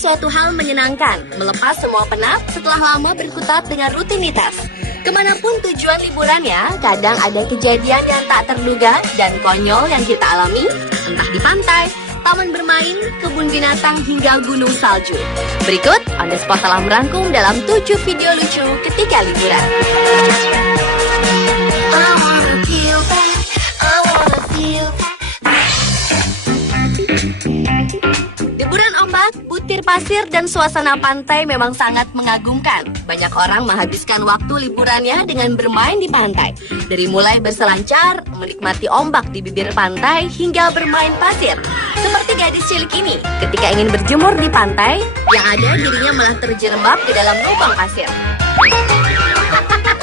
suatu hal menyenangkan, melepas semua penat setelah lama berkutat dengan rutinitas. Kemanapun tujuan liburannya, kadang ada kejadian yang tak terduga dan konyol yang kita alami, entah di pantai, taman bermain, kebun binatang, hingga gunung salju. Berikut, On The Spot telah merangkum dalam 7 video lucu ketika liburan. Liburan ombak, butir pasir, dan suasana pantai memang sangat mengagumkan. Banyak orang menghabiskan waktu liburannya dengan bermain di pantai. Dari mulai berselancar, menikmati ombak di bibir pantai, hingga bermain pasir. Seperti gadis cilik ini, ketika ingin berjemur di pantai, yang ada dirinya malah terjerembab di dalam lubang pasir.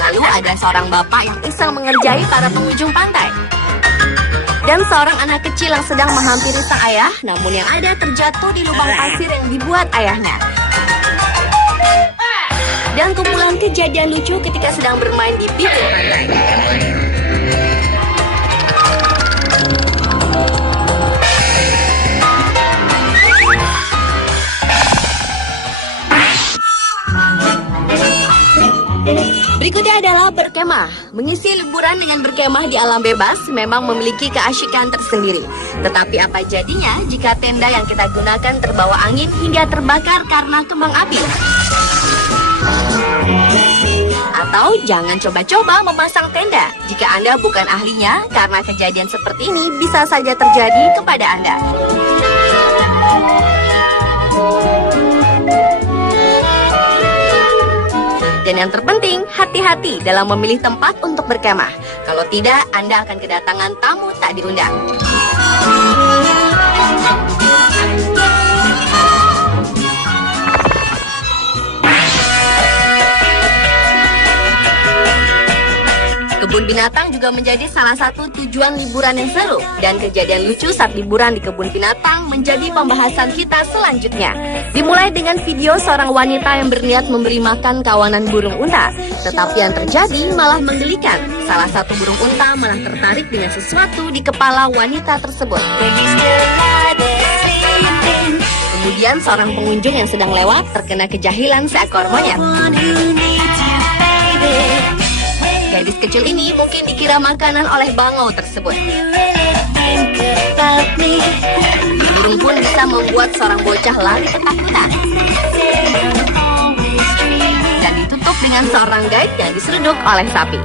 Lalu ada seorang bapak yang iseng mengerjai para pengunjung pantai. Dan seorang anak kecil yang sedang menghampiri sang ayah, namun yang ada terjatuh di lubang pasir yang dibuat ayahnya. Dan kumpulan kejadian lucu ketika sedang bermain di pinggir pantai. Berikutnya adalah berkemah. Mengisi liburan dengan berkemah di alam bebas memang memiliki keasyikan tersendiri. Tetapi apa jadinya jika tenda yang kita gunakan terbawa angin hingga terbakar karena kembang api? Atau jangan coba-coba memasang tenda jika Anda bukan ahlinya, karena kejadian seperti ini bisa saja terjadi kepada Anda. Dan yang terpenting, hati-hati dalam memilih tempat untuk berkemah. Kalau tidak, Anda akan kedatangan tamu tak diundang. Kebun binatang juga menjadi salah satu tujuan liburan yang seru. Dan kejadian lucu saat liburan di kebun binatang menjadi pembahasan kita selanjutnya. Dimulai dengan video seorang wanita yang berniat memberi makan kawanan burung unta. Tetapi yang terjadi malah menggelikan. Salah satu burung unta malah tertarik dengan sesuatu di kepala wanita tersebut. Kemudian seorang pengunjung yang sedang lewat terkena kejahilan seekor monyet. Gadis kecil ini mungkin dikira makanan oleh bangau tersebut. Burung pun bisa membuat seorang bocah lari ketakutan. Dan ditutup dengan seorang guide yang diseruduk oleh sapi.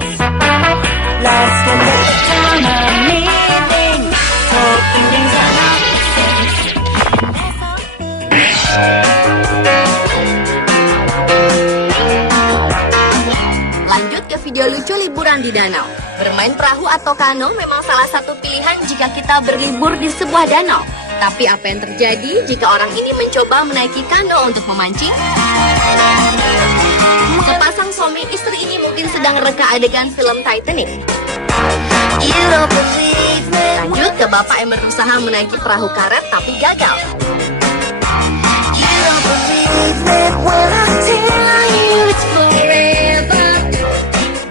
Video lucu liburan di danau. Bermain perahu atau kano memang salah satu pilihan jika kita berlibur di sebuah danau. Tapi apa yang terjadi jika orang ini mencoba menaiki kano untuk memancing? Sepasang suami istri ini mungkin sedang reka adegan film Titanic. Lanjut ke bapak yang berusaha menaiki perahu karet tapi gagal.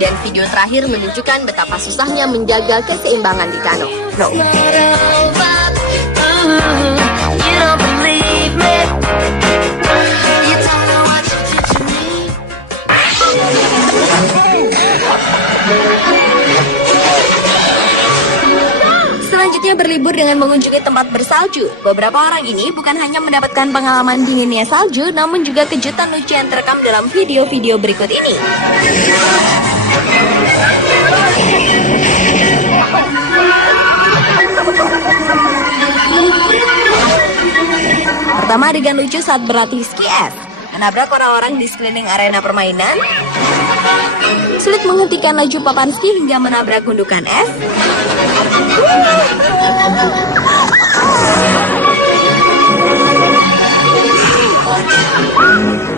Dan video terakhir menunjukkan betapa susahnya menjaga keseimbangan di kano. Selanjutnya berlibur dengan mengunjungi tempat bersalju. Beberapa orang ini bukan hanya mendapatkan pengalaman dinginnya salju, namun juga kejutan lucu yang terekam dalam video-video berikut ini. Pertama, adegan lucu saat berlatih ski es. Menabrak orang-orang di sekeliling arena permainan. Sulit menghentikan laju papan ski hingga menabrak gundukan es.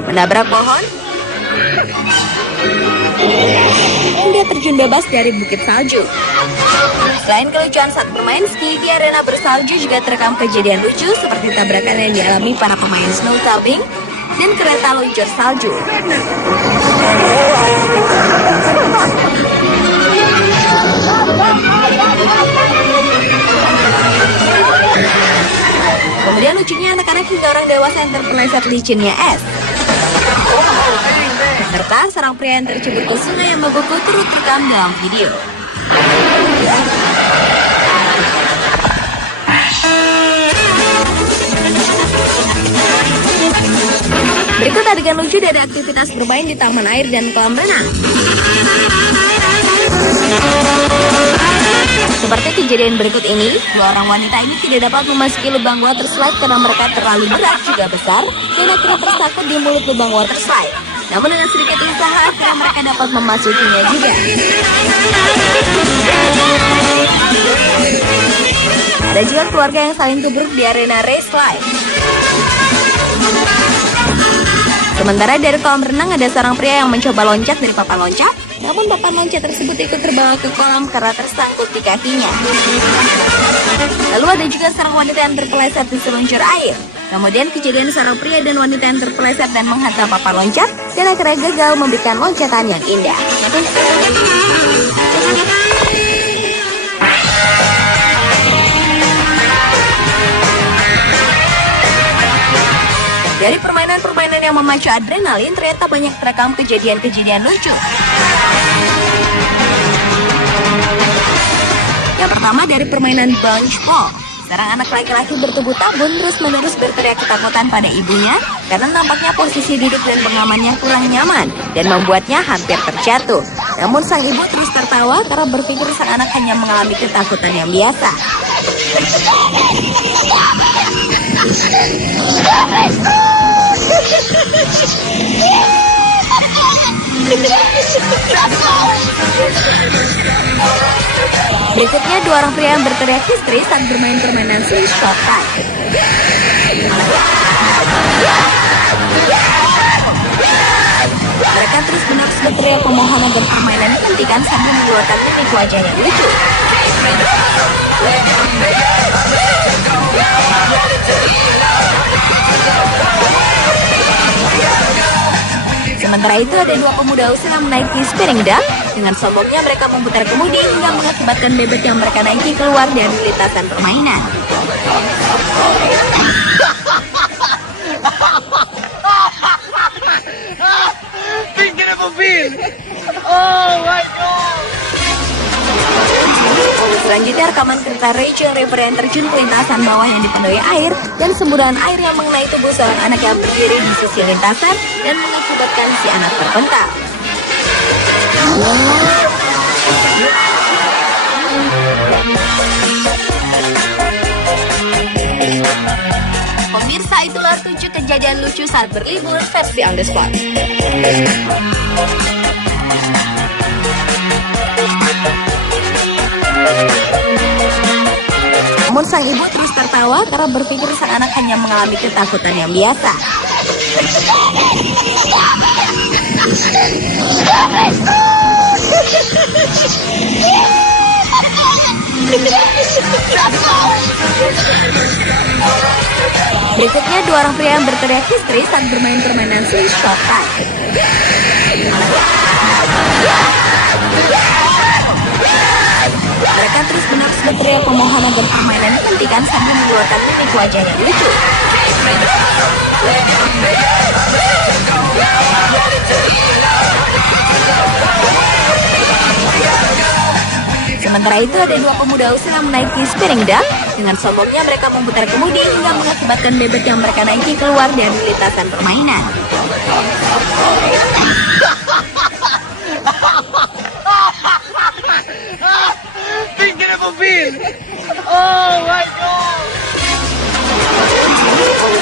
Menabrak pohon. Hingga terjun bebas dari bukit salju. Selain kelucuan saat bermain ski, di arena bersalju juga terekam kejadian lucu seperti tabrakan yang dialami para pemain snow tubing dan kereta luncur salju. Kemudian lucunya anak-anak hingga orang orang dewasa yang terpeleset licinnya es. Serta seorang pria yang tercebur ke sungai yang membeku turut terekam dalam video. Berikut adegan lucu dari aktivitas bermain di taman air dan kolam renang. Seperti kejadian berikut ini, dua orang wanita ini tidak dapat memasuki lubang water slide karena mereka terlalu berat juga besar dan akhirnya tersangkut di mulut lubang water slide. Namun dengan sedikit usaha akhirnya mereka dapat memasukinya juga. Ada juga keluarga yang saling tubruk di arena race slide. Sementara dari kolam renang ada seorang pria yang mencoba loncat dari papan loncat, namun papan loncat tersebut ikut terbawa ke kolam karena tersangkut di kakinya. Lalu ada juga seorang wanita yang terpeleset di seluncur air. Kemudian kejadian seorang pria dan wanita yang terpeleset dan menghantam papan loncat dan akhirnya gagal memberikan loncatan yang indah. Dari permainan-permainan yang memacu adrenalin, ternyata banyak terekam kejadian-kejadian lucu. Yang pertama dari permainan bunch ball. Seorang anak laki-laki bertubuh tabun terus-menerus berteriak ketakutan pada ibunya karena nampaknya posisi duduk dan pengamannya kurang nyaman dan membuatnya hampir terjatuh. Namun sang ibu terus tertawa karena berpikir sang anak hanya mengalami ketakutan yang biasa. Berikutnya dua orang pria yang berteriak histeris saat bermain permainan slingshot time. Mereka terus-menerus berteriak memohon agar permainan dihentikan sambil mengeluarkan titik wajah yang lucu. Sementara itu ada dua pemuda usil yang menaiki spinning duck. Dengan sombongnya mereka memutar kemudi hingga mengakibatkan bebek yang mereka naiki keluar dari lintasan permainan. Selanjutnya rekaman kereta Rachel River yang terjun ke lintasan bawah yang dipenuhi air dan semburan air yang mengenai tubuh seorang anak yang berdiri di sisi lintasan dan mengakibatkan si anak terpental. Pemirsa, itulah 7 kejadian lucu saat berlibur versi on the spot. Namun sang ibu terus tertawa karena berpikir sang anak hanya mengalami ketakutan yang biasa. Berikutnya dua orang pria yang berteriak histeris saat bermain permainan slingshot time. Mereka terus-menerus berteriak memohon agar permainan dihentikan sambil mengeluarkan titik wajah yang lucu. Sementara itu ada dua pemuda usil yang menaiki spinning duck. Dengan sombongnya mereka memutar kemudi hingga mengakibatkan bebek yang mereka naiki keluar dari lintasan permainan.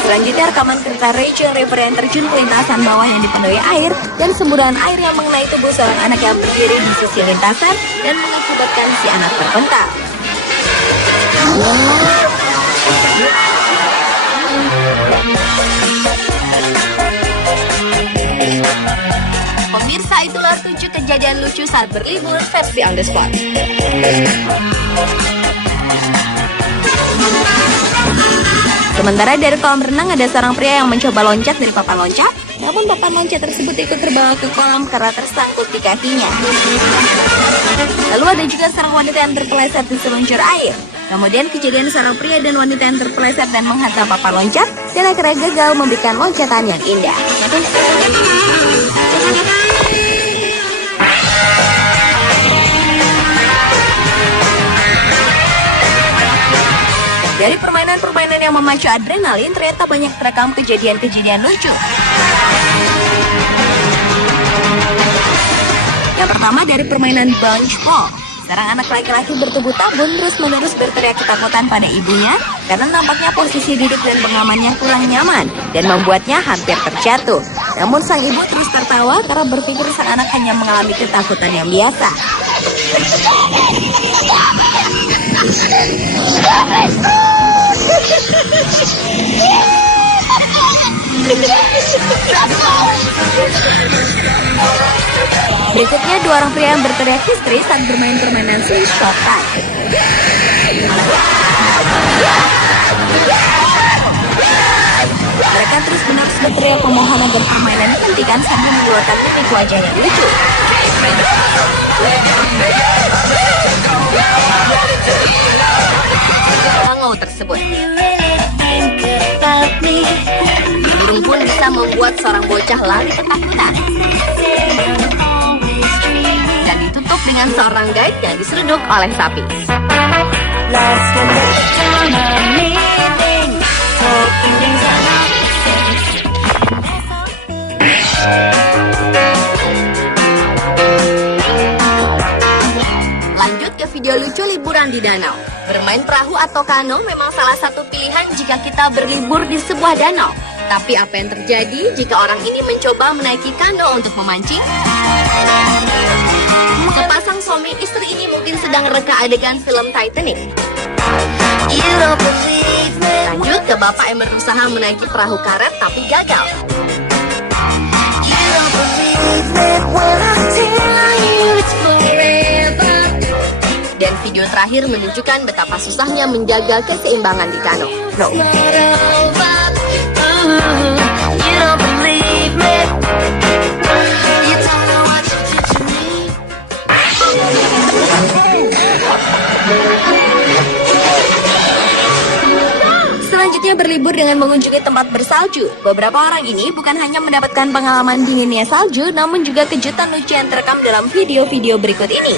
Selanjutnya rekaman kereta Rachel River yang terjun ke lintasan bawah yang dipenuhi air dan semburan air yang mengenai tubuh seorang anak yang berdiri di sisi lintasan dan mengakibatkan si anak terpental. Pemirsa, itulah 7 kejadian lucu saat berlibur versi on the spot. Sementara dari kolam renang ada seorang pria yang mencoba loncat dari papan loncat, namun papan loncat tersebut ikut terbawa ke kolam karena tersangkut di kakinya. Lalu ada juga seorang wanita yang terpeleset di seluncur air. Kemudian kejadian seorang pria dan wanita yang terpeleset dan menghantam papan loncat dan akhirnya gagal memberikan loncatan yang indah. Dari permainan-permainan yang memacu adrenalin, ternyata banyak terekam kejadian-kejadian lucu. Yang pertama dari permainan bunch ball. Seorang anak laki-laki bertubuh tabun terus-menerus berteriak ketakutan pada ibunya karena nampaknya posisi duduk dan pengamannya kurang nyaman dan membuatnya hampir terjatuh. Namun sang ibu terus tertawa karena berpikir sang anak hanya mengalami ketakutan yang biasa. Berikutnya, dua orang pria yang berteriak histeris saat bermain permainan slingshot tag. Mereka terus-menerus berteriak memohon agar permainan dihentikan sambil mengeluarkan titik wajah yang lucu. Hangau tersebut. Burung pun bisa membuat seorang bocah lari ketakutan. Dan ditutup dengan seorang guide yang diseruduk oleh sapi. Lanjut ke video lucu liburan di danau. Bermain perahu atau kano memang salah satu pilihan jika kita berlibur di sebuah danau. Tapi apa yang terjadi jika orang ini mencoba menaiki kano untuk memancing? Sepasang suami istri ini mungkin sedang reka adegan film Titanic. Lanjut ke bapak yang berusaha menaiki perahu karet tapi gagal. Dan video terakhir menunjukkan betapa susahnya menjaga keseimbangan di kano. Selanjutnya berlibur dengan mengunjungi tempat bersalju. Beberapa orang ini bukan hanya mendapatkan pengalaman dinginnya salju, namun juga kejutan lucu yang terekam dalam video-video berikut ini.